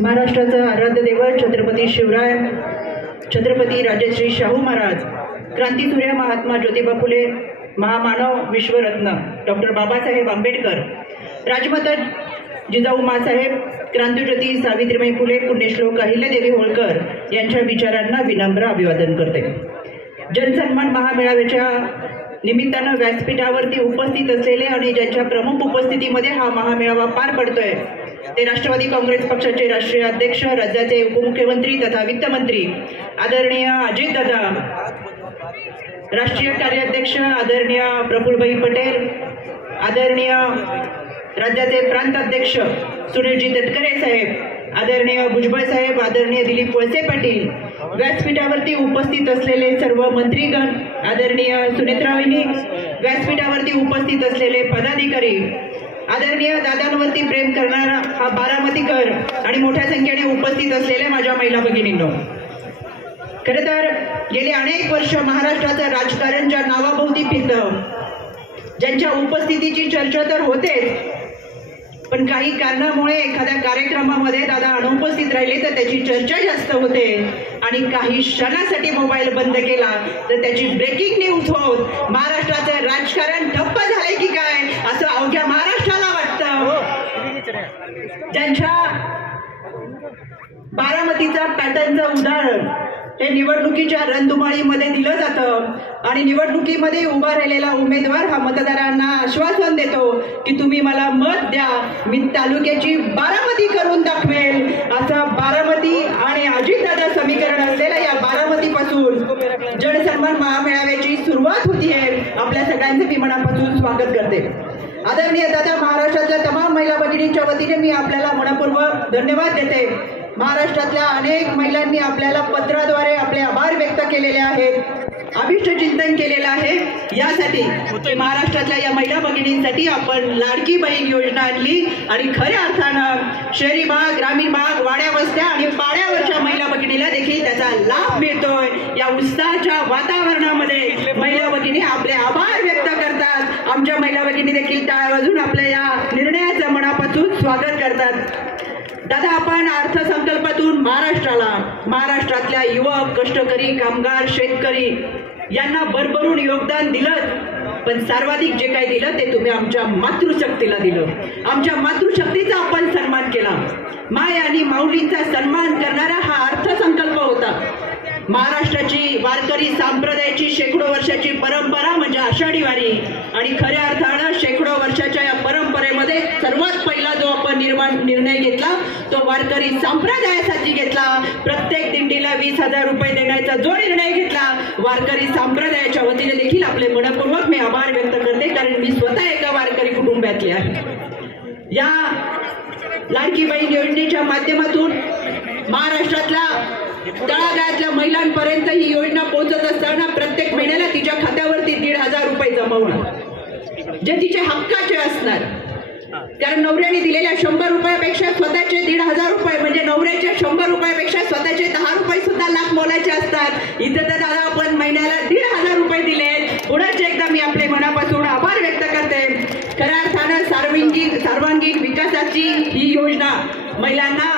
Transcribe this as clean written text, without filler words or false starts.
महाराष्ट्राचा आराध्य दैवत छत्रपती शिवराय, छत्रपती राजश्री शाहू महाराज, क्रांतीसूर्य महात्मा ज्योतिबा फुले, महामानव विश्वरत्न डॉक्टर बाबासाहेब आंबेडकर, राजमाता जिजाऊ माँसाहेब, क्रांतिज्योती सावित्रीबाई फुले, पुण्यश्लोक अहिल्यादेवी होळकर यांच्या विचारांना विनम्र अभिवादन करते। जनसन्मान महामेळाव्याच्या निमित्तानं व्यासपीठावरती उपस्थित असलेले आणि ज्यांच्या प्रमुख उपस्थितीमध्ये हा महामेळावा पार पडतोय ते राष्ट्रवादी काँग्रेस पक्षाचे राष्ट्रीय अध्यक्ष, राज्याचे उपमुख्यमंत्री तथा वित्तमंत्री आदरणीय अजितदादा, राष्ट्रीय कार्याध्यक्ष आदरणीय प्रफुल्लभाई पटेल, आदरणीय राज्याचे प्रांत अध्यक्ष सुनीलजी तटकरे साहेब, आदरणीय भुजबळ साहेब, आदरणीय दिलीप वळसे पाटील, व्यासपीठावरती उपस्थित असलेले सर्व मंत्रीगण, आदरणीय सुनेत्रावहिनी, व्यासपीठावरती उपस्थित असलेले पदाधिकारी, आदरणीय दादांवरती प्रेम करणारा हा बारामतीकर आणि मोठ्या संख्येने उपस्थित असलेल्या माझ्या महिला भगिनींनो, खरं तर गेली अनेक वर्ष महाराष्ट्राचं राजकारण ज्या नावाभोवती फिरतं, ज्यांच्या उपस्थितीची चर्चा तर होतेच, पण काही कारणामुळे एखाद्या कार्यक्रमामध्ये दादा अनुपस्थित राहिले तर त्याची चर्चा जास्त होते आणि काही क्षणासाठी मोबाईल बंद केला तर त्याची ब्रेकिंग न्यूज होत महाराष्ट्राचं राजकारण ठप्प झाले की काय असं अवघ्या महाराष्ट्राला वाटतं। ज्यांच्या बारामतीचा पॅटर्नचं उदाहरण हे निवडणुकीच्या रणधुमाळीमध्ये दिलं जातं आणि निवडणुकीमध्ये उभा राहिलेला उमेदवार हा मतदारांना आश्वासन देतो की तुम्ही मला मत द्या, मी तालुक्याची बारामती करून दाखवेल, असं बारामती आणि अजितदादा समीकरण असलेल्या या बारामतीपासून जनसन्मान महामेळाव्याची सुरुवात होतीये। आपल्या सगळ्यांचे मी मनापासून स्वागत करते। आदरणीय दादा, महाराष्ट्रातल्या तमाम महिला भगिनींच्या वतीने मी आपल्याला मनपूर्वक धन्यवाद देते। महाराष्ट्रातल्या अनेक महिलांनी आपल्याला पत्राद्वारे आपले आभार व्यक्त केलेले आहेत, अभिष्ट चिंतन केलेलं आहे यासाठी की महाराष्ट्रातल्या या महिला भगिनींसाठी आपण लाडकी बहीण योजना आणली आणि खऱ्या अर्थानं शहरी भाग, ग्रामीण भाग, वाड्या वस्त्या आणि पाड्यावरच्या महिला भगिनीला देखील त्याचा लाभ मिळतोय। या उत्साहाच्या वातावरणामध्ये महिला भगिनी आपले आभार व्यक्त करतात। आमच्या महिला भगिनी देखील टाळ्या वाजवून आपल्या या निर्णयाचं मनापासून स्वागत करतात। दादा, आपण अर्थसंकल्पातून महाराष्ट्रातल्या युवक, कष्टकरी, कामगार, शेतकरी यांना भरभरून योगदान दिलं, पण सर्वाधिक जे काही दिलं ते तुम्ही आमच्या मातृशक्तीला दिलं। आमच्या मातृशक्तीचा आपण सन्मान केला। माय आणि माऊलींचा सन्मान करणारा हा अर्थसंकल्प होता। महाराष्ट्राची वारकरी संप्रदायाची शेकडो वर्षाची परंपरा म्हणजे आषाढी वारी आणि खऱ्या अर्थानं शेकडो वर्षाच्या या परंपरेमध्ये सर्वात पहिला जो आपण निर्णय घेतला तो वारकरी संप्रदायासाठी घेतला। प्रत्येक दिंडीला 20,000 रुपये देण्याचा जो निर्णय घेतला, वारकरी संप्रदायाच्या वतीने देखील आपले मनपूर्वक मी आभार व्यक्त करते, कारण मी स्वतः एका वारकरी कुटुंबातली आहे। या लाडकी बहीण योजनेच्या माध्यमातून महाराष्ट्रातल्या तळागाळातल्या महिलांपर्यंत ही योजना पोहोचत असताना प्रत्येक महिन्याला तिच्या खात्यावरती 1,500 रुपये जमा होणार, जे तिचे हक्काचे असणार। कारण नवऱ्याने दिलेल्या 100 रुपयापेक्षा स्वतःचे 1,500 रुपये म्हणजे नवऱ्याच्या 100 रुपयापेक्षा स्वतःचे 10 रुपये सुद्धा लाख मोलाचे असतात। इथं तर दादा आपण महिन्याला 1,500 रुपये दिले। पुनश्च एकदा मी आपले मनापासून आभार व्यक्त करते। खऱ्या अर्थानं सर्वांगीण विकासाची ही योजना महिलांना